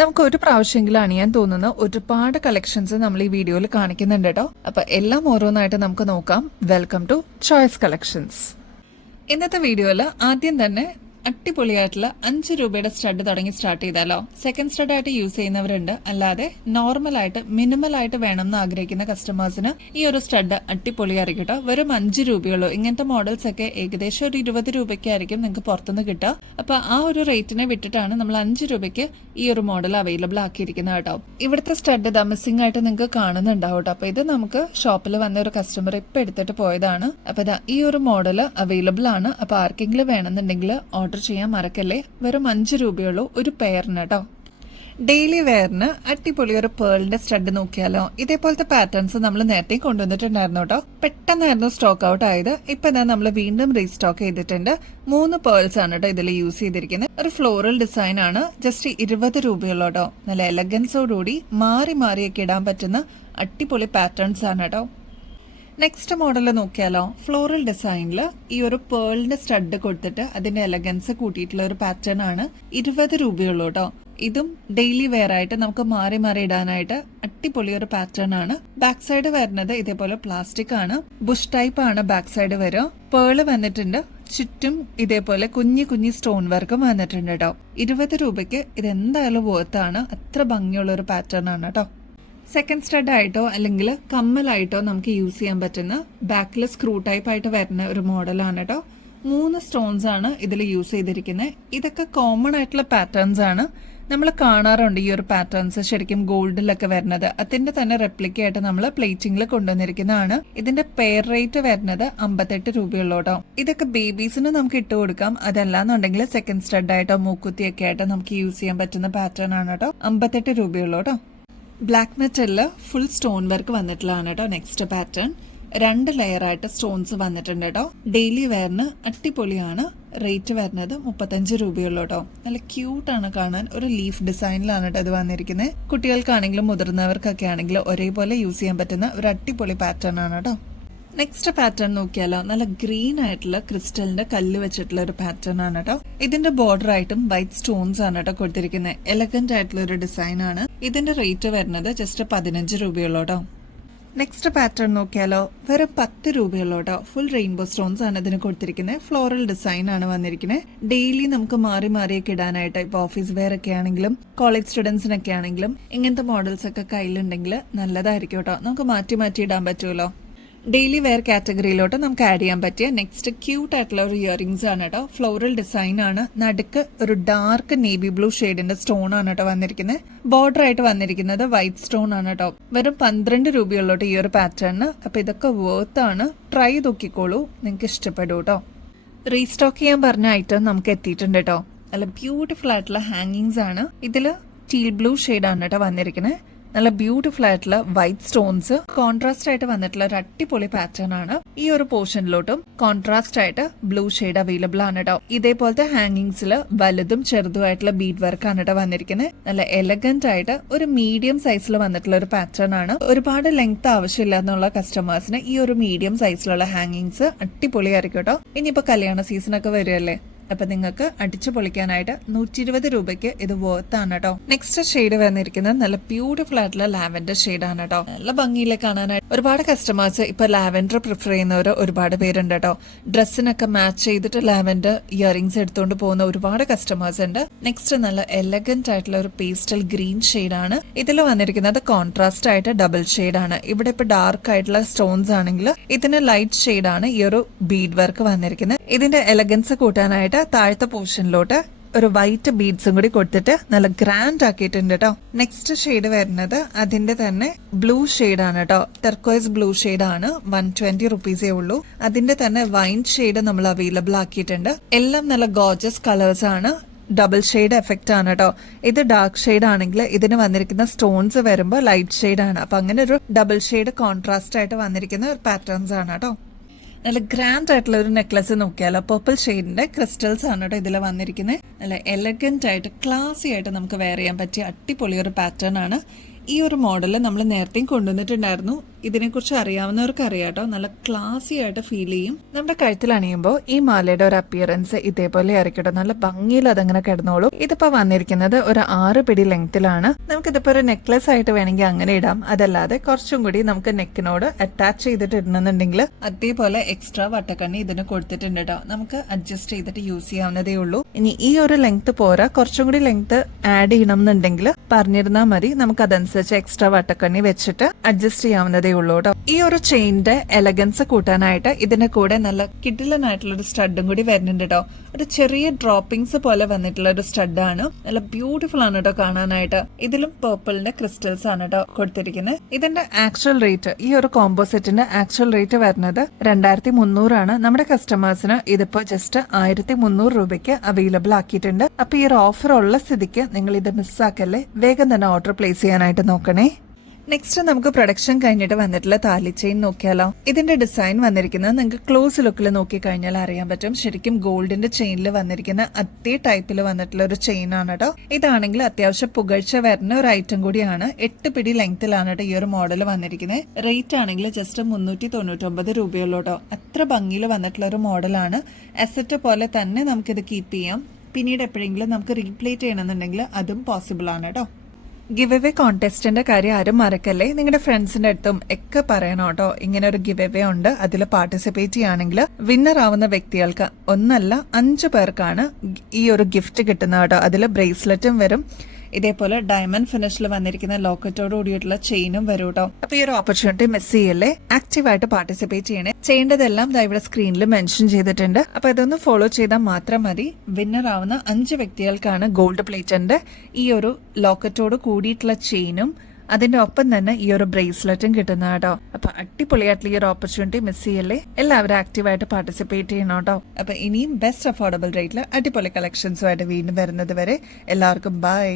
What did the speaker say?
നമുക്കൊരു പ്രാവശ്യമെങ്കിലും അണിയാൻ തോന്നുന്ന ഒരുപാട് കളക്ഷൻസ് നമ്മൾ ഈ വീഡിയോയിൽ കാണിക്കുന്നുണ്ട് കേട്ടോ. അപ്പൊ എല്ലാം ഓരോന്നായിട്ട് നമുക്ക് നോക്കാം. Welcome to choice collections. ഇന്നത്തെ വീഡിയോയിൽ ആദ്യം തന്നെ അടിപൊളിയായിട്ടുള്ള 5 രൂപയുടെ സ്റ്റഡ് തുടങ്ങി സ്റ്റാർട്ട് ചെയ്താലോ. സെക്കൻഡ് സ്റ്റഡ് ആയിട്ട് യൂസ് ചെയ്യുന്നവരുണ്ട്, അല്ലാതെ നോർമലായിട്ട് മിനിമലായിട്ട് വേണമെന്ന് ആഗ്രഹിക്കുന്ന കസ്റ്റമേഴ്സിന് ഈ ഒരു സ്റ്റഡ് അടിപൊളിയായിരിക്കും കേട്ടോ. വെറും 5 രൂപയുള്ളൂ. ഇങ്ങനത്തെ മോഡൽസ് ഒക്കെ ഏകദേശം ഒരു 20 രൂപയ്ക്കായിരിക്കും നിങ്ങൾക്ക് പുറത്തുനിന്ന് കിട്ടുക. അപ്പൊ ആ ഒരു റേറ്റിനെ വിട്ടിട്ടാണ് നമ്മൾ 5 രൂപയ്ക്ക് ഈ ഒരു മോഡൽ അവൈലബിൾ ആക്കിയിരിക്കുന്നത് കേട്ടോ. ഇവിടുത്തെ സ്റ്റഡ് മിസ്സിംഗ് ആയിട്ട് നിങ്ങൾക്ക് കാണുന്നുണ്ടാവും കേട്ടോ. അപ്പൊ ഇത് നമുക്ക് ഷോപ്പിൽ വന്ന ഒരു കസ്റ്റമർ ഇപ്പൊ എടുത്തിട്ട് പോയതാണ്. അപ്പൊ ഈ ഒരു മോഡൽ അവൈലബിൾ ആണ്. അപ്പൊ ആർക്കെങ്കിലും വേണമെന്നുണ്ടെങ്കിൽ ഓർഡർ ചെയ്യാൻ മറക്കല്ലേ. വെറും 5 രൂപയുള്ളൂ ഒരു പെയറിന് കേട്ടോ. ഡെയിലി വെയറിന് അടിപൊളി ഒരു പേളിന്റെ സ്റ്റഡ് നോക്കിയാലോ. ഇതേപോലത്തെ പാറ്റേൺസ് നമ്മൾ നേരത്തെ കൊണ്ടുവന്നിട്ടുണ്ടായിരുന്നു കേട്ടോ. പെട്ടെന്നായിരുന്നു സ്റ്റോക്ക് ഔട്ട് ആയത്. ഇപ്പൊ നമ്മൾ വീണ്ടും റീസ്റ്റോക്ക് ചെയ്തിട്ടുണ്ട്. 3 പേൾസ് ആണ് കേട്ടോ ഇതിൽ യൂസ് ചെയ്തിരിക്കുന്നത്. ഒരു ഫ്ലോറൽ ഡിസൈൻ ആണ്. ജസ്റ്റ് 20 രൂപയുള്ളൂ കേട്ടോ. നല്ല എലഗൻസോടുകൂടി മാറി മാറിയൊക്കെ ഇടാൻ പറ്റുന്ന അടിപൊളി പാറ്റേൺസ് ആണ് കേട്ടോ. നെക്സ്റ്റ് മോഡൽ നോക്കിയാലോ. ഫ്ലോറൽ ഡിസൈനിൽ ഈ ഒരു പേളിന്റെ സ്റ്റഡ് കൊടുത്തിട്ട് അതിന്റെ എലഗൻസ് കൂട്ടിയിട്ടുള്ള ഒരു പാറ്റേൺ ആണ്. 20 രൂപയുള്ളൂ കേട്ടോ. ഇതും ഡെയിലി വെയർ ആയിട്ട് നമുക്ക് മാറി മാറി ഇടാനായിട്ട് അടിപൊളി ഒരു പാറ്റേൺ ആണ്. ബാക്ക് സൈഡ് വരുന്നത് ഇതേപോലെ പ്ലാസ്റ്റിക് ആണ്. ബുഷ് ടൈപ്പ് ആണ് ബാക്ക് സൈഡ് വരും. പേള് വന്നിട്ടുണ്ട്. ചുറ്റും ഇതേപോലെ കുഞ്ഞു കുഞ്ഞു സ്റ്റോൺ വർക്കും വന്നിട്ടുണ്ട് കേട്ടോ. 20 രൂപയ്ക്ക് ഇത് എന്തായാലും വർത്താണ്. അത്ര ഭംഗിയുള്ള ഒരു പാറ്റേൺ ആണ് കേട്ടോ. സെക്കൻഡ് സ്റ്റഡ് ആയിട്ടോ അല്ലെങ്കിൽ കമ്മലായിട്ടോ നമുക്ക് യൂസ് ചെയ്യാൻ പറ്റുന്ന ബാക്കിൽ സ്ക്രൂ ടൈപ്പ് ആയിട്ട് വരുന്ന ഒരു മോഡലാണ് കേട്ടോ. 3 സ്റ്റോൺസ് ആണ് ഇതിൽ യൂസ് ചെയ്തിരിക്കുന്നത്. ഇതൊക്കെ കോമൺ ആയിട്ടുള്ള പാറ്റേൺസ് ആണ്. നമ്മൾ കാണാറുണ്ട് ഈ ഒരു പാറ്റേൺസ് ശരിക്കും ഗോൾഡിലൊക്കെ വരുന്നത്. അതിന്റെ തന്നെ റെപ്ലിക്ക ആയിട്ട് നമ്മൾ പ്ലേറ്റിംഗിൽ കൊണ്ടുവന്നിരിക്കുന്നതാണ്. ഇതിന്റെ പെയർ റേറ്റ് വരുന്നത് 58 രൂപയുള്ളൂ കേട്ടോ. ഇതൊക്കെ ബേബീസിന് നമുക്ക് ഇട്ട് കൊടുക്കാം. അതല്ലാന്നുണ്ടെങ്കിൽ സെക്കൻഡ് സ്റ്റഡ് ആയിട്ടോ മൂക്കുത്തിയൊക്കെ ആയിട്ടോ നമുക്ക് യൂസ് ചെയ്യാൻ പറ്റുന്ന പാറ്റേൺ ആണ് കേട്ടോ. 58 രൂപയുള്ളൂ കേട്ടോ. ബ്ലാക്ക് മെറ്റലില് ഫുൾ സ്റ്റോൺ വർക്ക് വന്നിട്ടുള്ളതാണ് കേട്ടോ. നെക്സ്റ്റ് പാറ്റേൺ 2 ലെയർ ആയിട്ട് സ്റ്റോൺസ് വന്നിട്ടുണ്ട് കേട്ടോ. ഡെയിലി വെയറിന് അടിപൊളിയാണ്. റേറ്റ് വരുന്നത് 35 രൂപയുള്ളൂ കേട്ടോ. നല്ല ക്യൂട്ടാണ് കാണാൻ. ഒരു ലീഫ് ഡിസൈനിലാണ് കേട്ടോ ഇത് വന്നിരിക്കുന്നത്. കുട്ടികൾക്കാണെങ്കിലും മുതിർന്നവർക്കൊക്കെ ആണെങ്കിലും ഒരേപോലെ യൂസ് ചെയ്യാൻ പറ്റുന്ന ഒരു അടിപൊളി പാറ്റേൺ ആണ് കേട്ടോ. നെക്സ്റ്റ് പാറ്റേൺ നോക്കിയാലോ. നല്ല ഗ്രീൻ ആയിട്ടുള്ള ക്രിസ്റ്റലിന്റെ കല്ല് വെച്ചിട്ടുള്ള ഒരു പാറ്റേൺ ആണ് കേട്ടോ. ഇതിന്റെ ബോർഡർ ആയിട്ടും വൈറ്റ് സ്റ്റോൺസ് ആണ് കേട്ടോ കൊടുത്തിരിക്കുന്നത്. എലഗന്റ് ആയിട്ടുള്ള ഒരു ഡിസൈൻ ആണ്. ഇതിന്റെ റേറ്റ് വരുന്നത് ജസ്റ്റ് 15 രൂപയുള്ളൂ കേട്ടോ. നെക്സ്റ്റ് പാറ്റേൺ നോക്കിയാലോ. വെറും 10 രൂപയുള്ളൂ കേട്ടോ. ഫുൾ റെയിൻബോ സ്റ്റോൺസ് ആണ് ഇതിന് കൊടുത്തിരിക്കുന്നത്. ഫ്ലോറൽ ഡിസൈൻ ആണ് വന്നിരിക്കുന്നത്. ഡെയിലി നമുക്ക് മാറി മാറിയൊക്കെ ഇടാനായിട്ട് ഇപ്പൊ ഓഫീസ് വെയർ ഒക്കെ ആണെങ്കിലും കോളേജ് സ്റ്റുഡൻസിനൊക്കെ ആണെങ്കിലും ഇങ്ങനത്തെ മോഡൽസ് ഒക്കെ കയ്യിലുണ്ടെങ്കിൽ നല്ലതായിരിക്കും കേട്ടോ. നമുക്ക് മാറ്റി മാറ്റി ഇടാൻ പറ്റുമല്ലോ. ഡെയിലി വെയർ കാറ്റഗറിയിലോട്ട് നമുക്ക് ആഡ് ചെയ്യാൻ പറ്റിയ നെക്സ്റ്റ് ക്യൂട്ട് ആയിട്ടുള്ള ഒരു ഇയറിംഗ്സ് ആണ് കേട്ടോ. ഫ്ലോറൽ ഡിസൈൻ ആണ്. നടുക്ക് ഒരു ഡാർക്ക് നേവി ബ്ലൂ ഷെയ്ഡിന്റെ സ്റ്റോൺ ആണ് കേട്ടോ വന്നിരിക്കുന്നത്. ബോർഡർ ആയിട്ട് വന്നിരിക്കുന്നത് വൈറ്റ് സ്റ്റോൺ ആണ് കേട്ടോ. വെറും 12 രൂപയുള്ളോട്ട് ഈ ഒരു പാറ്റേണിന്. അപ്പൊ ഇതൊക്കെ വർത്ത് ആണ്. ട്രൈ നോക്കിക്കോളൂ, നിങ്ങൾക്ക് ഇഷ്ടപ്പെടും കേട്ടോ. റീസ്റ്റോക്ക് ചെയ്യാൻ പറഞ്ഞ ഐറ്റം നമുക്ക് എത്തിയിട്ടുണ്ട് കേട്ടോ. നല്ല ബ്യൂട്ടിഫുൾ ആയിട്ടുള്ള ഹാങ്ങിങ്സ് ആണ്. ഇതില് ടീൽ ബ്ലൂ ഷെയ്ഡ് ആണ് കേട്ടോ വന്നിരിക്കുന്നത്. നല്ല ബ്യൂട്ടിഫുൾ ആയിട്ടുള്ള വൈറ്റ് സ്റ്റോൺസ് കോൺട്രാസ്റ്റ് ആയിട്ട് വന്നിട്ടുള്ള ഒരു അടിപൊളി പാറ്റേൺ ആണ്. ഈ ഒരു പോർഷനിലോട്ടും കോൺട്രാസ്റ്റ് ആയിട്ട് ബ്ലൂ ഷെയ്ഡ് അവൈലബിൾ ആണ് കേട്ടോ. ഇതേപോലത്തെ ഹാങ്ങിങ്സിൽ വലുതും ചെറുതുമായിട്ടുള്ള ബീഡ് വർക്ക് ആണ് കേട്ടോ വന്നിരിക്കുന്നത്. നല്ല എലഗന്റ് ആയിട്ട് ഒരു മീഡിയം സൈസിൽ വന്നിട്ടുള്ള ഒരു പാറ്റേൺ ആണ്. ഒരുപാട് ലെങ്ത് ആവശ്യമില്ല എന്നുള്ള കസ്റ്റമേഴ്സിന് ഈ ഒരു മീഡിയം സൈസിലുള്ള ഹാങ്ങിങ്സ് അടിപൊളിയായിരിക്കും കേട്ടോ. ഇനിയിപ്പോ കല്യാണ സീസൺ ഒക്കെ വരുമല്ലേ. അപ്പൊ നിങ്ങൾക്ക് അടിച്ചു പൊളിക്കാനായിട്ട് 120 രൂപയ്ക്ക് ഇത് വർത്ത് ആണ് കേട്ടോ. നെക്സ്റ്റ് ഷെയ്ഡ് വന്നിരിക്കുന്നത് നല്ല ബ്യൂട്ടിഫുൾ ആയിട്ടുള്ള ലാവൻഡർ ഷെയ്ഡ് ആണ് കേട്ടോ. നല്ല ഭംഗിയിലെ കാണാനായിട്ട് ഒരുപാട് കസ്റ്റമേഴ്സ് ഇപ്പൊ ലാവൻഡർ പ്രിഫർ ചെയ്യുന്നവർ ഒരുപാട് പേരുണ്ട് കേട്ടോ. ഡ്രസ്സിനൊക്കെ മാച്ച് ചെയ്തിട്ട് ലാവൻഡർ ഇയറിംഗ്സ് എടുത്തുകൊണ്ട് പോകുന്ന ഒരുപാട് കസ്റ്റമേഴ്സ് ഉണ്ട്. നെക്സ്റ്റ് നല്ല എലഗന്റ് ആയിട്ടുള്ള ഒരു പേസ്റ്റൽ ഗ്രീൻ ഷെയ്ഡ് ആണ്. ഇതിൽ വന്നിരിക്കുന്നത് കോൺട്രാസ്റ്റ് ആയിട്ട് ഡബിൾ ഷെയ്ഡ് ആണ്. ഇവിടെ ഇപ്പൊ ഡാർക്ക് ആയിട്ടുള്ള സ്റ്റോൺസ് ആണെങ്കിൽ ഇതിന് ലൈറ്റ് ഷെയ്ഡ് ആണ് ഈ ഒരു ബീഡ് വർക്ക് വന്നിരിക്കുന്നത്. ഇതിന്റെ എലഗൻസ് കൂട്ടാനായിട്ട് താഴത്തെ പോർഷനിലോട്ട് ഒരു വൈറ്റ് ബീഡ്സും കൂടി കൊടുത്തിട്ട് നല്ല ഗ്രാൻഡ് ആക്കിയിട്ടുണ്ട് കേട്ടോ. നെക്സ്റ്റ് ഷെയ്ഡ് വരുന്നത് അതിന്റെ തന്നെ ബ്ലൂ ഷെയ്ഡ് ആണ് കേട്ടോ. ടെർക്കോയ്സ് ബ്ലൂ ഷെയ്ഡ് ആണ്. 120 റുപ്പീസേ ഉള്ളൂ. അതിന്റെ തന്നെ വൈൻ ഷെയ്ഡ് നമ്മൾ അവൈലബിൾ ആക്കിയിട്ടുണ്ട്. എല്ലാം നല്ല ഗോർജസ് കളേഴ്സ് ആണ്. ഡബിൾ ഷെയ്ഡ് എഫക്റ്റ് ആണ് കേട്ടോ. ഇത് ഡാർക്ക് ഷെയ്ഡ് ആണെങ്കിൽ ഇതിന് വന്നിരിക്കുന്ന സ്റ്റോൺസ് വരുമ്പോൾ ലൈറ്റ് ഷെയ്ഡ് ആണ്. അപ്പൊ അങ്ങനെ ഒരു ഡബിൾ ഷെയ്ഡ് കോൺട്രാസ്റ്റ് ആയിട്ട് വന്നിരിക്കുന്ന ഒരു പാറ്റേൺസ് ആണ് കേട്ടോ. നല്ല ഗ്രാൻഡ് ആയിട്ടുള്ള ഒരു നെക്ലസ് നോക്കിയാലോ. പർപ്പിൾ ഷെയ്ഡിന്റെ ക്രിസ്റ്റൽസ് ആണ് കേട്ടോ ഇതിൽ വന്നിരിക്കുന്നത്. നല്ല എലഗന്റ് ആയിട്ട് ക്ലാസി ആയിട്ട് നമുക്ക് വെയർ ചെയ്യാൻ പറ്റിയ അടിപൊളി ഒരു പാറ്റേൺ ആണ്. ഈ ഒരു മോഡൽ നമ്മൾ നേരത്തെയും കൊണ്ടുവന്നിട്ടുണ്ടായിരുന്നു. ഇതിനെക്കുറിച്ച് അറിയാവുന്നവർക്ക് അറിയാട്ടോ, നല്ല ക്ലാസി ആയിട്ട് ഫീൽ ചെയ്യും. നമ്മുടെ കഴുത്തിൽ അണിയുമ്പോൾ ഈ മാലയുടെ ഒരു അപ്പിയറൻസ് ഇതേപോലെ ആയിരിക്കട്ടോ, നല്ല ഭംഗിയിൽ അതങ്ങനെ കിടന്നോളൂ. ഇതിപ്പോ വന്നിരിക്കുന്നത് ഒരു 6 പിടി ലെങ്ത്തിലാണ്. നമുക്കിതിപ്പോ ഒരു നെക്ലസ് ആയിട്ട് വേണമെങ്കിൽ അങ്ങനെ ഇടാം. അതല്ലാതെ കുറച്ചും കൂടി നമുക്ക് നെക്കിനോട് അറ്റാച്ച് ചെയ്തിട്ട് ഇടണമെന്നുണ്ടെങ്കിൽ അതേപോലെ എക്സ്ട്രാ വട്ടക്കണ്ണി ഇതിന് കൊടുത്തിട്ടുണ്ട് കേട്ടോ. നമുക്ക് അഡ്ജസ്റ്റ് ചെയ്തിട്ട് യൂസ് ചെയ്യാവുന്നതേ ഉള്ളൂ. ഇനി ഈ ഒരു ലെങ്ത് പോരാ, കുറച്ചും കൂടി ലെങ്ത് ആഡ് ചെയ്യണം എന്നുണ്ടെങ്കിൽ പറഞ്ഞിരുന്നാൽ മതി. നമുക്ക് അതനുസരിച്ച് എക്സ്ട്രാ വട്ടക്കണ്ണി വെച്ചിട്ട് അഡ്ജസ്റ്റ് ചെയ്യാവുന്നതേ ഉള്ളൂ കേട്ടോ. ഈ ഒരു ചെയിന്റെ എലഗൻസ് കൂട്ടാനായിട്ട് ഇതിന്റെ കൂടെ നല്ല കിഡിലനായിട്ടുള്ള ഒരു സ്റ്റഡും കൂടി വരുന്നുണ്ട് കേട്ടോ. ഒരു ചെറിയ ഡ്രോപ്പിംഗ്സ് പോലെ വന്നിട്ടുള്ള ഒരു സ്റ്റഡാണ്. നല്ല ബ്യൂട്ടിഫുൾ ആണ് കേട്ടോ കാണാനായിട്ട്. ഇതിലും പേർപ്പിളിന്റെ ക്രിസ്റ്റൽസ് ആണ് കേട്ടോ കൊടുത്തിരിക്കുന്നത്. ഇതിന്റെ ആക്ച്വൽ റേറ്റ്, ഈ ഒരു കോംബോ സെറ്റിന്റെ ആക്ച്വൽ റേറ്റ് വരുന്നത് 2300 ആണ്. നമ്മുടെ കസ്റ്റമേഴ്സിന് ഇതിപ്പോ ജസ്റ്റ് 1300 രൂപയ്ക്ക് അവൈലബിൾ ആക്കിയിട്ടുണ്ട്. അപ്പൊ ഈ ഒരു ഓഫർ ഉള്ള സ്ഥിതിക്ക് നിങ്ങൾ ഇത് മിസ്സാക്കല്ലേ, വേഗം തന്നെ ഓർഡർ പ്ലേസ് ചെയ്യാനായിട്ട് നോക്കണേ. നെക്സ്റ്റ് നമുക്ക് പ്രൊഡക്ഷൻ കഴിഞ്ഞിട്ട് വന്നിട്ടുള്ള താലി ചെയിൻ നോക്കിയാലോ. ഇതിന്റെ ഡിസൈൻ വന്നിരിക്കുന്നത് നിങ്ങൾക്ക് ക്ലോസ് ലുക്കിൽ നോക്കി കഴിഞ്ഞാൽ അറിയാൻ പറ്റും. ശരിക്കും ഗോൾഡിന്റെ ചെയിനിൽ വന്നിരിക്കുന്ന അതേ ടൈപ്പിൽ വന്നിട്ടുള്ള ഒരു ചെയിൻ ആണ് കേട്ടോ. ഇതാണെങ്കിൽ അത്യാവശ്യം പുകഴ്ച വരുന്ന ഒരു ഐറ്റം കൂടിയാണ്. 8 പിടി ലെങ്ത്തിലാണ് കേട്ടോ ഈ ഒരു മോഡൽ വന്നിരിക്കുന്നത്. റേറ്റ് ആണെങ്കിൽ ജസ്റ്റ് 399 രൂപയുള്ളൂ കേട്ടോ. അത്ര ഭംഗിയിൽ വന്നിട്ടുള്ള ഒരു മോഡലാണ്. അസറ്റ് പോലെ തന്നെ നമുക്കിത് കീപ്പ് ചെയ്യാം. പിന്നീട് എപ്പോഴെങ്കിലും നമുക്ക് റീപ്ലേറ്റ് ചെയ്യണമെന്നുണ്ടെങ്കിൽ അതും പോസിബിൾ ആണ് കേട്ടോ. ഗിവ് എവേ കോൺടെസ്റ്റിന്റെ കാര്യം ആരും മറക്കല്ലേ. നിങ്ങളുടെ ഫ്രണ്ട്സിന്റെ അടുത്തും ഒക്കെ പറയണം കേട്ടോ, ഇങ്ങനെ ഒരു ഗിവ് എവേ ഉണ്ട്. അതിൽ പാർട്ടിസിപ്പേറ്റ് ചെയ്യുകയാണെങ്കിൽ വിന്നർ ആവുന്ന വ്യക്തികൾക്ക് 1 അല്ല 5 പേർക്കാണ് ഈ ഒരു ഗിഫ്റ്റ് കിട്ടുന്നത് കേട്ടോ. അതിൽ ബ്രേസ്ലെറ്റും വരും, ഇതേപോലെ ഡയമണ്ട് ഫിനിഷിൽ വന്നിരിക്കുന്ന ലോക്കറ്റോട് കൂടിയിട്ടുള്ള ചെയിനും വരും കേട്ടോ. അപ്പൊ ഈ ഒരു ഓപ്പർച്യൂണിറ്റി മിസ് ചെയ്യല്ലേ. ആക്റ്റീവായിട്ട് പാർട്ടിസിപ്പേറ്റ് ചെയ്യണേ. ചെയ്യേണ്ടതെല്ലാം ഇവിടെ സ്ക്രീനിൽ മെൻഷൻ ചെയ്തിട്ടുണ്ട്. അപ്പൊ ഇതൊന്ന് ഫോളോ ചെയ്താൽ മാത്രം മതി. വിന്നർ ആവുന്ന 5 വ്യക്തികൾക്കാണ് ഗോൾഡ് പ്ലേറ്ററിന്റെ ഈ ഒരു ലോക്കറ്റോട് കൂടിയിട്ടുള്ള ചെയിനും അതിന്റെ ഒപ്പം തന്നെ ഈ ഒരു ബ്രേസ്ലെറ്റും കിട്ടുന്ന കേട്ടോ. അപ്പൊ അടിപൊളിയായിട്ടുള്ള ഈ ഒരു ഓപ്പർച്യൂണിറ്റി മിസ് ചെയ്യല്ലേ. എല്ലാവരും ആക്റ്റീവായിട്ട് പാർട്ടിസിപ്പേറ്റ് ചെയ്യണം കേട്ടോ. അപ്പൊ ഇനിയും ബെസ്റ്റ് അഫോർഡബിൾ റേറ്റിൽ അടിപൊളി കളക്ഷൻസുമായിട്ട് വീണ്ടും വരുന്നത് വരെ എല്ലാവർക്കും ബൈ.